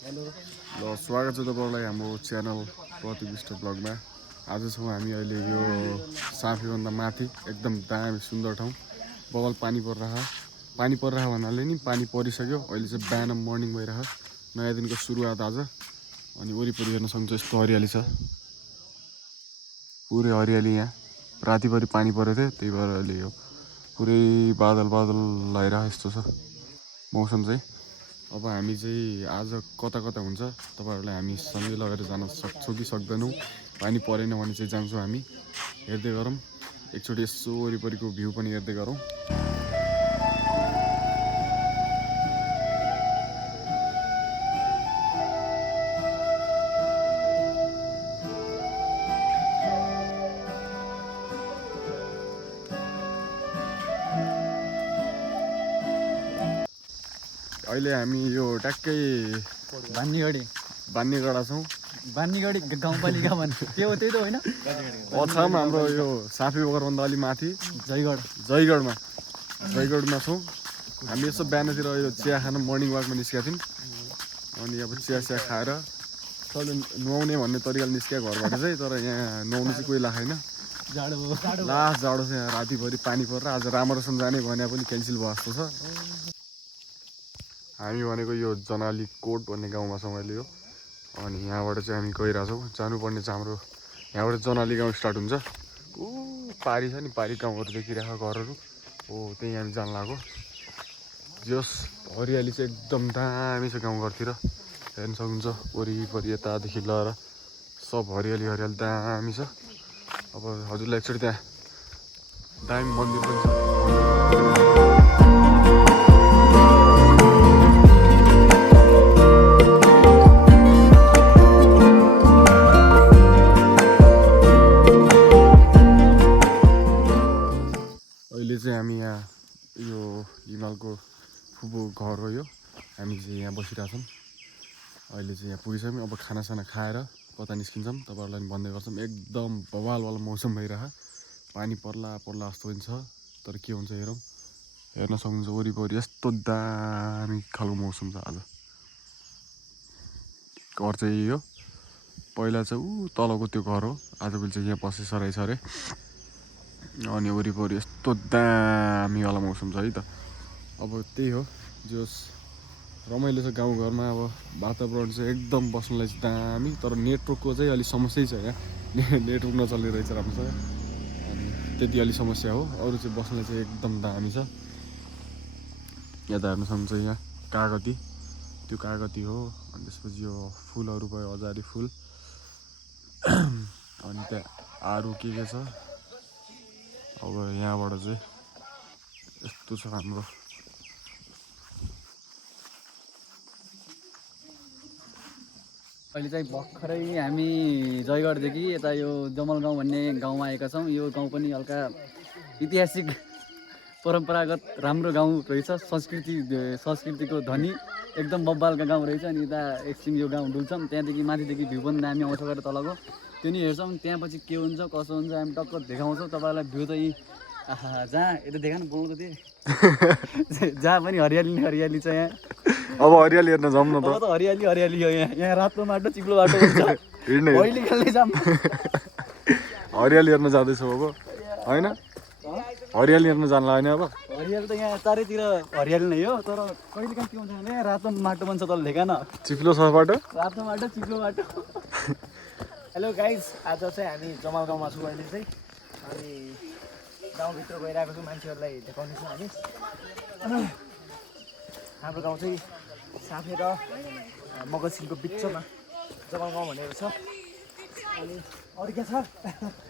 ल स्वागत छ तपाईँलाई हाम्रो च्यानल प्रतिविष्ट ब्लगमा। आज छौँ हामी अहिले यो साफीभन्दा माथि एकदम दामी सुन्दर ठाउँ। बगल पानी परिरह भन्नाले नि पानी परिसक्यो। अहिले चाहिँ बिहान मर्निङ भइरह, नयाँ दिनको सुरुवात आज। अनि वरिपरि हेर्न सक्नुहुन्छ यस्तो हरियाली छ, पुरै हरियाली। यहाँ रातिभरि पानी परेको थियो, त्यही भएर अहिले यो पुरै बादल लगाइरह यस्तो छ मौसम चाहिँ। अब हामी चाहिँ आज कता कता हुन्छ तपाईँहरूलाई हामी सँगै लगेर जान सक्छौँ कि सक्दैनौँ। पानी परेन भने चाहिँ जान्छौँ हामी, हेर्दै गरौँ। एकचोटि यसो वरिपरिको भ्यू पनि हेर्दै गरौँ। अहिले हामी यो ट्याक्कै बान्नेगडा छौँ। बान्नीगढी गाउँपालिका भन्छ के हो त्यही त होइन? अछाम हाम्रो यो साफी बगरभन्दा अलि माथि जयगढमा छौँ हामी। यसो बिहानतिर यो चिया खान मर्निङ वाकमा निस्केका थियौँ। अनि अब चिया खाएर नुहाउने भन्ने तरिकाले निस्क्यो घरबाट चाहिँ। तर यहाँ नुहाउनु चाहिँ कोही लाखेन, लास्ट जाडो छ यहाँ। रातिभरि पानी परेर आज राम्रोसँग जाने भने पनि क्यान्सल भयो जस्तो छ। हामी भनेको यो जनाली कोट भन्ने गाउँमा छौँ अहिले यो। अनि यहाँबाट चाहिँ हामी गइरहेछौँ। जानुपर्ने चाहिँ हाम्रो यहाँबाट जनाली गाउँ स्टार्ट हुन्छ। ऊ पारी छ नि, पारी गाउँहरू देखिरहेको घरहरू हो, त्यहीँ हामी जान लाग्यो। जस हरियाली चाहिँ एकदम दामी छ गाउँघरतिर, हेर्न सक्नुहुन्छ। वरिपरि यतादेखि लगाएर सब हरियाली दामी छ। अब हजुरलाई एकचोटि त्यहाँ दामी मन्दिर पनि छ। अहिले चाहिँ हामी यहाँ यो हिमालको फुपू घर हो यो, हामी चाहिँ यहाँ बसिरहेछौँ। अहिले चाहिँ यहाँ पुगिसक्यौँ। अब खानासाना खाएर कता निस्किन्छौँ तपाईँहरूलाई भन्दै गर्छौँ। एकदम बवालवाला मौसम भइरह, पानी पर्ला जस्तो पनि छ। तर के हुन्छ हेरौँ। हेर्न सक्नुहुन्छ वरिपरि यस्तो दामी खालको मौसम छ आज। घर चाहिँ यो पहिला चाहिँ ऊ तलको त्यो घर हो, आजकल चाहिँ यहाँ बसे सराइ छ अरे। अनि वरिपरि यस्तो दामीवाला मौसम छ है त। अब त्यही हो, जोस् रमाइलो छ गाउँघरमा। अब वातावरण चाहिँ एकदम बस्नुलाई चाहिँ दामी। तर नेटवर्कको चाहिँ अलिक समस्यै छ यहाँ, नेटवर्क नचल्ने रहेछ राम्रोसँग। अनि त्यति अलिक समस्या हो, अरू चाहिँ बस्नुलाई चाहिँ एकदम दामी छ। यता हेर्न सक्नुहुन्छ यहाँ कागती, त्यो कागती हो। अनि त्यसपछि यो फुलहरू भयो, हजारी फुल। अनि त्यहाँ अरू के छ। अब यहाँबाट चाहिँ यस्तो छ हाम्रो। अहिले चाहिँ भर्खरै हामी जयगढदेखि यता यो जमल गाउँ भन्ने गाउँमा आएका छौँ। यो गाउँ पनि हल्का ऐतिहासिक परम्परागत राम्रो गाउँ रहेछ। संस्कृतिको धनी एकदम बब्बालका गाउँ रहेछ। अनि यता एकछिन यो गाउँ डुल्छौँ, त्यहाँदेखि माथिदेखि भ्यू पनि दामी आउँछ गएर तलको, त्यो नि हेर्छौँ। त्यहाँपछि के हुन्छ कसो हुन्छ हामी टक्क देखाउँछौँ तपाईँलाई। भ्यू त यी जहाँ यता देखा न बोल्नु त त्यही जहाँ पनि हरियाली छ यहाँ। अब हरियाली हेर्न जाउँ न त। अब त हरियाली हो यहाँ रातो माटो चिप्लो बाटो हुन्छ। भैली खेल्ने जाम। हरियाली हेर्न जाँदैछौँ अब, होइन? हरियाली हेर्न जान लाग्यो अब। हरियाली त यहाँ चारैतिर हरियाली नै हो, तर कहिले काहीँ के हुन्छ भने रातो माटो बन्छ तल देखा न, चिप्लो छ बाटो, रातो माटो चिप्लो बाटो। हेलो गाइज, आज चाहिँ हामी जमल गाउँमा छौँ अहिले चाहिँ। अनि गाउँभित्र गइरहेको छु, मान्छेहरूलाई देखाउनेछौँ हामी। हाम्रो गाउँ चाहिँ साफे र मगरसिङको बिचमा जमल गाउँ भनेको छ। अनि अरू के छ?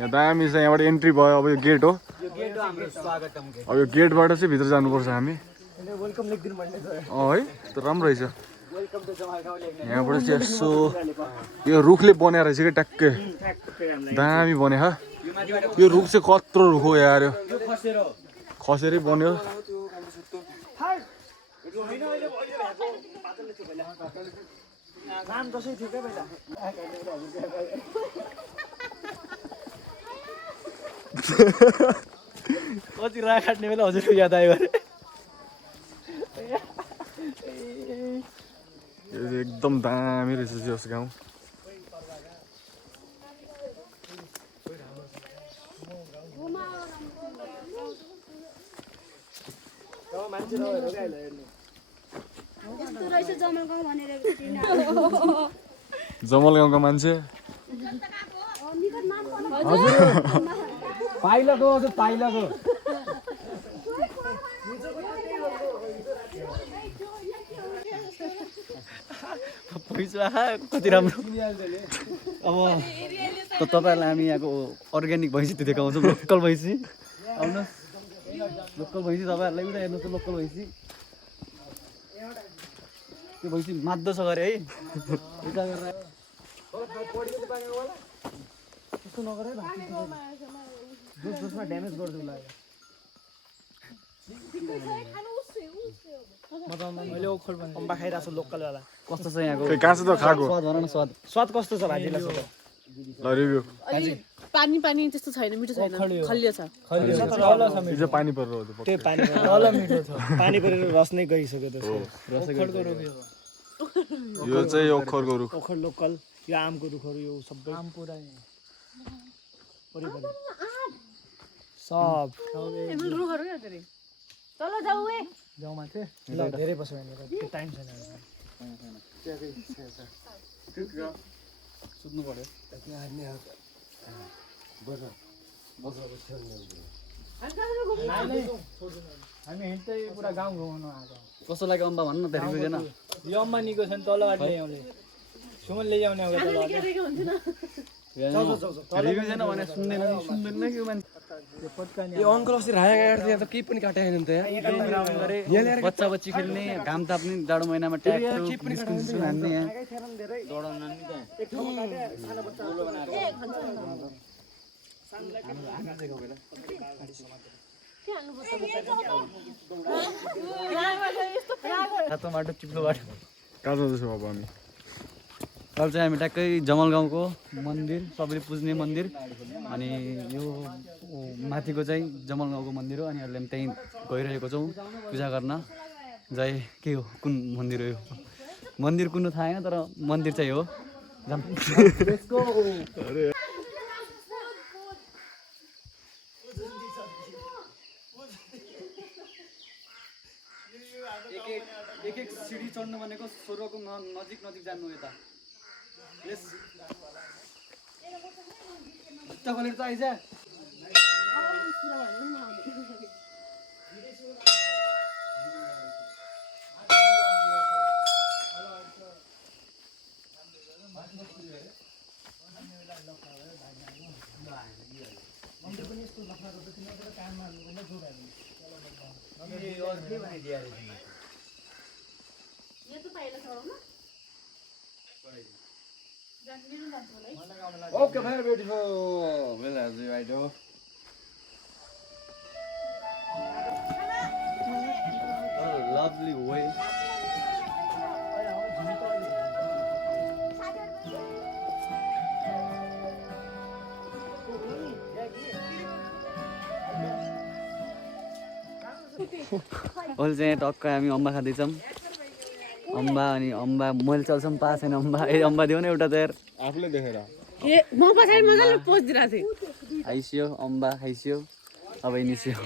यहाँ दामी छ। यहाँबाट एन्ट्री भयो। अब यो गेट हो, यो गेट हो हाम्रो स्वागतम गेट। अब यो गेटबाट चाहिँ भित्र जानुपर्छ हामी। वेलकम लेखिदिनु पर्ने छ। है त राम्रो रहेछ। वेलकम टु जमल गाउँ लेख्ने। यहाँबाट चाहिँ यसो यो रुखले बने रहेछ कि ट्याक्कै दामी बने। यो रुख चाहिँ कत्रो रुख हो यार, यो खसेरै बन्यो। नाम दसैँ थियो क्या पहिला। कति राख काट्ने बेला हजुरको याद आयो अरे। एकदम दामी रहेछ यस गाउँ। जमल गाउँका मान्छे पाइलाको पाइलाको पैसा कति राम्रो। अब तपाईँहरूलाई हामी यहाँको अर्ग्यानिक भैँसी देखाउँछौँ, लोकल भैँसी। आउनुहोस्, लोकल भैँसी तपाईँहरूलाई उता हेर्नुहोस् त, लोकल भैँसी। त्यो भैँसी माद्दछ गरे है, उता गरेर त्यस्तो नगर है, जसमा ड्यामेज गर्छु उसलाई। मैले ओखर अम्बा खाइरहेको छु लोकलवाला। कस्तो छ यहाँको काँचो त खाएको स्वाद भन न, स्वाद स्वाद कस्तो छ भाइजीलाई सोध। ल रिभ्यू पानी पानी त्यस्तो छैन, मिठो छैन, खल्लियो छ। हिजो पानी परेर हो त्यो त्यो पानी तल मिठो छ, पानी परेर रस नै गइसक्यो त्यसको। ओखरको रुख यो चाहिँ ओखरको रुख। ओखर लोकल, यो आमको रुखहरू, यो सबै आम पुरा वरिपरि सब रुखहरू क्या धेरै तल जाऊ ए गाउँमा थिए। ल धेरै बस्यो भने टाइम छैन। सुत्नु पर्यो। हामी हिँड्दै पुरा गाउँ घुमाउनु आएको। कस्तो लाग्यो अम्बा भन्नु न, त्यहाँ रिभ्यू छैन। यो अम्बा निको छ नि, तलबाट ल्याउने सुमन ल्याउने आउँछ तल। केरेको हुन्छ न। रिभ्यू छैन भने सुन्दैन कि मान्छे। यो अङ्कल अस्ति राखेको यहाँ त केही पनि काटेको छैन त यहाँ। बच्चा बच्ची खेल्ने, घाम ताप्ने, जाडो महिनामा ट्याक्टर निस्किन्छ हान्ने यहाँ। रातो माटो चिप्लो बाटो। कहाँ जाँदैछौँ अब हामी? अहिले चाहिँ हामी ट्याक्कै जमल गाउँको मन्दिर, सबैले पुज्ने मन्दिर। अनि यो माथिको चाहिँ जमल गाउँको मन्दिर हो। अनि अहिले हामी त्यहीँ गइरहेको छौँ पूजा गर्न। जय के हो, कुन मन्दिर हो यो? मन्दिर कुन थाहा छैन, तर मन्दिर चाहिँ हो। एक एक सिडी चढ्नु भनेको स्वर्गको नजिक नजिक जानु यता। जुत्ता खोलेर त आइज। Okay, very beautiful. Well, as you do. Lovely way. अहिले चाहिँ टक्क हामी अम्बा खाँदैछौँ। अम्बा अनि अम्बा मैले चल्छौँ, पाएको छैन अम्बा। ए अम्बा दियो न एउटा त यार, आफूले देखेर ए म पछाडि मजाले पोज दिइरहेको थिएँ। खाइसियो अम्बा, खाइसियो अब निस्यो।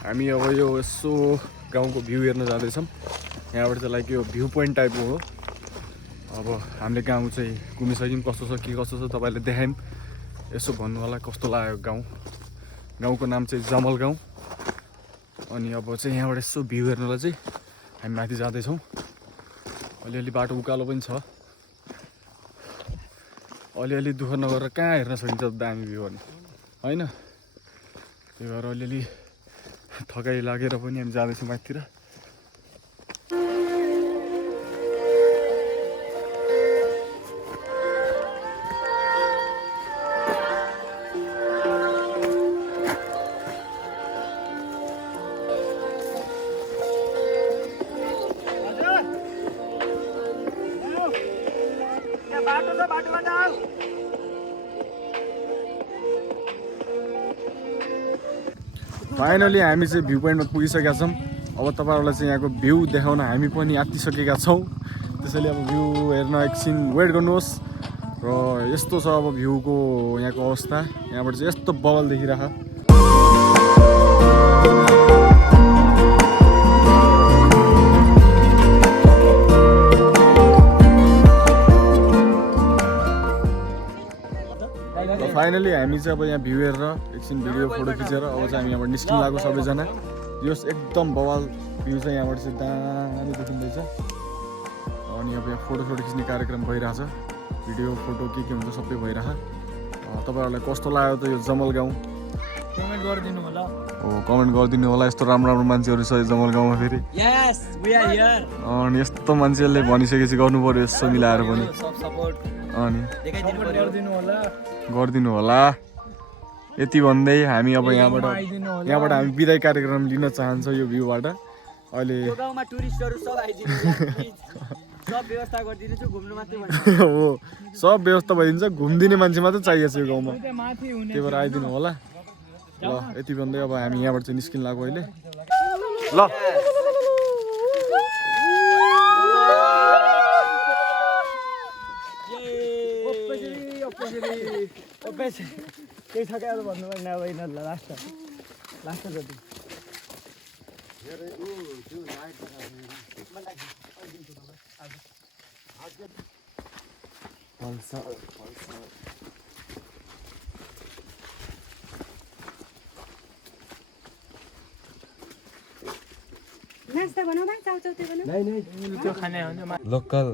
हामी अब यो यसो गाउँको भ्यू हेर्न जाँदैछौँ। यहाँबाट चाहिँ लाइक यो भ्यू पोइन्ट टाइपको हो। अब हामीले गाउँ चाहिँ घुमिसक्यौँ, कस्तो छ के कस्तो छ तपाईँले देखायौँ। यसो भन्नु होला कस्तो लाग्यो गाउँ। गाउँको नाम चाहिँ जमल गाउँ। अनि अब चाहिँ यहाँबाट यसो भ्यू हेर्नलाई चाहिँ हामी माथि जाँदैछौँ। अलिअलि बाटो उकालो पनि छ, अलिअलि दुःख नगरेर कहाँ हेर्न सकिन्छ दामी भ्यू भने होइन। त्यही भएर अलिअलि थकाइ लागेर पनि हामी जाँदैछौँ माथितिर। फाइनली हामी चाहिँ भ्यू पोइन्टमा पुगिसकेका छौँ। अब तपाईँहरूलाई चाहिँ यहाँको भ्यू देखाउन हामी पनि आँटिसकेका छौँ। त्यसैले अब भ्यू हेर्न एकछिन वेट गर्नुहोस्। र यस्तो छ अब भ्यूको यहाँको अवस्था। यहाँबाट चाहिँ यस्तो बबल देखिरह। फाइनली हामी चाहिँ अब यहाँ भ्यू हेरेर एकछिन भिडियो फोटो खिचेर अब चाहिँ हामी यहाँबाट निस्किन लागेको सबैजना। यो एकदम बवाल भ्यू चाहिँ यहाँबाट चाहिँ दामी देखिँदैछ। अनि अब यहाँ फोटो खिच्ने कार्यक्रम भइरहेछ। भिडियो फोटो के हुन्छ सबै भइरह। तपाईँहरूलाई कस्तो लाग्यो त यो जमल गाउँ कमेन्ट गरिदिनु होला। कमेन्ट गरिदिनु होला। यस्तो राम्रो राम्रो मान्छेहरू छ जमल गाउँमा फेरि। अनि यस्तो मान्छेहरूले भनिसकेपछि गर्नु पर्यो यसो मिलाएर पनि। अनि गरिदिनु होला। यति भन्दै हामी अब यहाँबाट हामी बिदाई कार्यक्रम लिन चाहन्छौँ यो भ्यूबाट। अहिले गाउँमा टुरिस्टहरु सब आइदिनु सब व्यवस्था गरिदिन्छु घुम्नु मात्रै भन्नु हो सब व्यवस्था भइदिन्छ घुम्दिने मान्छे मात्रै चाहिएको छ यो गाउँमा त्यही भएर आइदिनु होला ल यति भन्दै अब हामी यहाँबाट चाहिँ निस्किन लाग्यो अहिले ल के छ क्या भन्नु पर्ने अब यिनीहरूलाई लास्ट जति नास्ता बनाउँदा चाउचाउ बनाऊ लोकल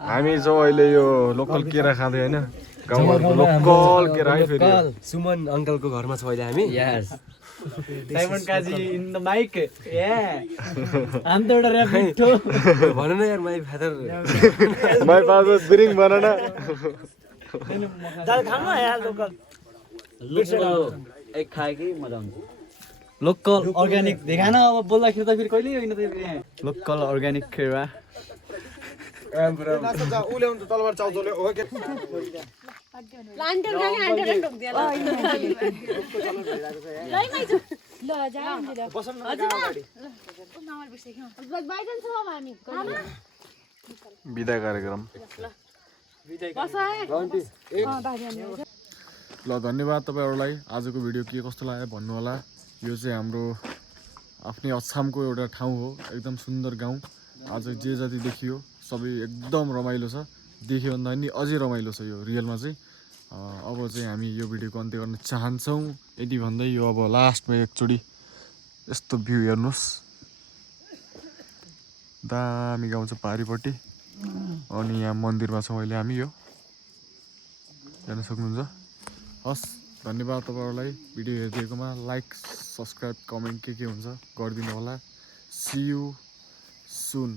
हामी जो अहिले यो लोकल केरा खाँदै हैन गाउँको लोकल केरा है फेरि सुमन अङ्कलको घरमा छ अहिले हामी diamond Kaji in the mic I'm the rabbit too. भन न यार my father my father drink बनाना दाल खानु यार लोकल एक खाए कि मजा आउँछ लोकल अर्ग्यानिक देखाएन अब बोल्दाखेरि त फेरि कहिले होइन त लोकल अर्ग्यानिक खेवा लान्टन खाने आन्टन ढोक दिया ल ल जा बसम न अगाडि मामल बिर्सेक्यो बाइजन छ अब हामी बिदा कार्यक्रम बस है ल धन्यवाद तपाईहरुलाई आजको भिडियो के कस्तो लाग्यो भन्नु होला यो चाहिँ हाम्रो आफ्नै अछामको एउटा ठाउँ हो एकदम सुन्दर गाउँ आज जे जति देखियो सबै एकदम रमाइलो छ देख्यो भन्दा नि अझै रमाइलो छ यो रियलमा चाहिँ अब चाहिँ हामी यो भिडियोको अन्त्य गर्न चाहन्छौँ यति भन्दै यो अब लास्टमा एकचोटि यस्तो भ्यू हेर्नुहोस् दामी गाउँ छ पारिपट्टि अनि यहाँ मन्दिरमा छौँ अहिले हामी यो हेर्न सक्नुहुन्छ हस् धन्यवाद तपाईहरुलाई भिडियो हेरिदिएकोमा लाइक सब्स्क्राइब कमेन्ट के हुन्छ गरिदिनु होला सी यू सुन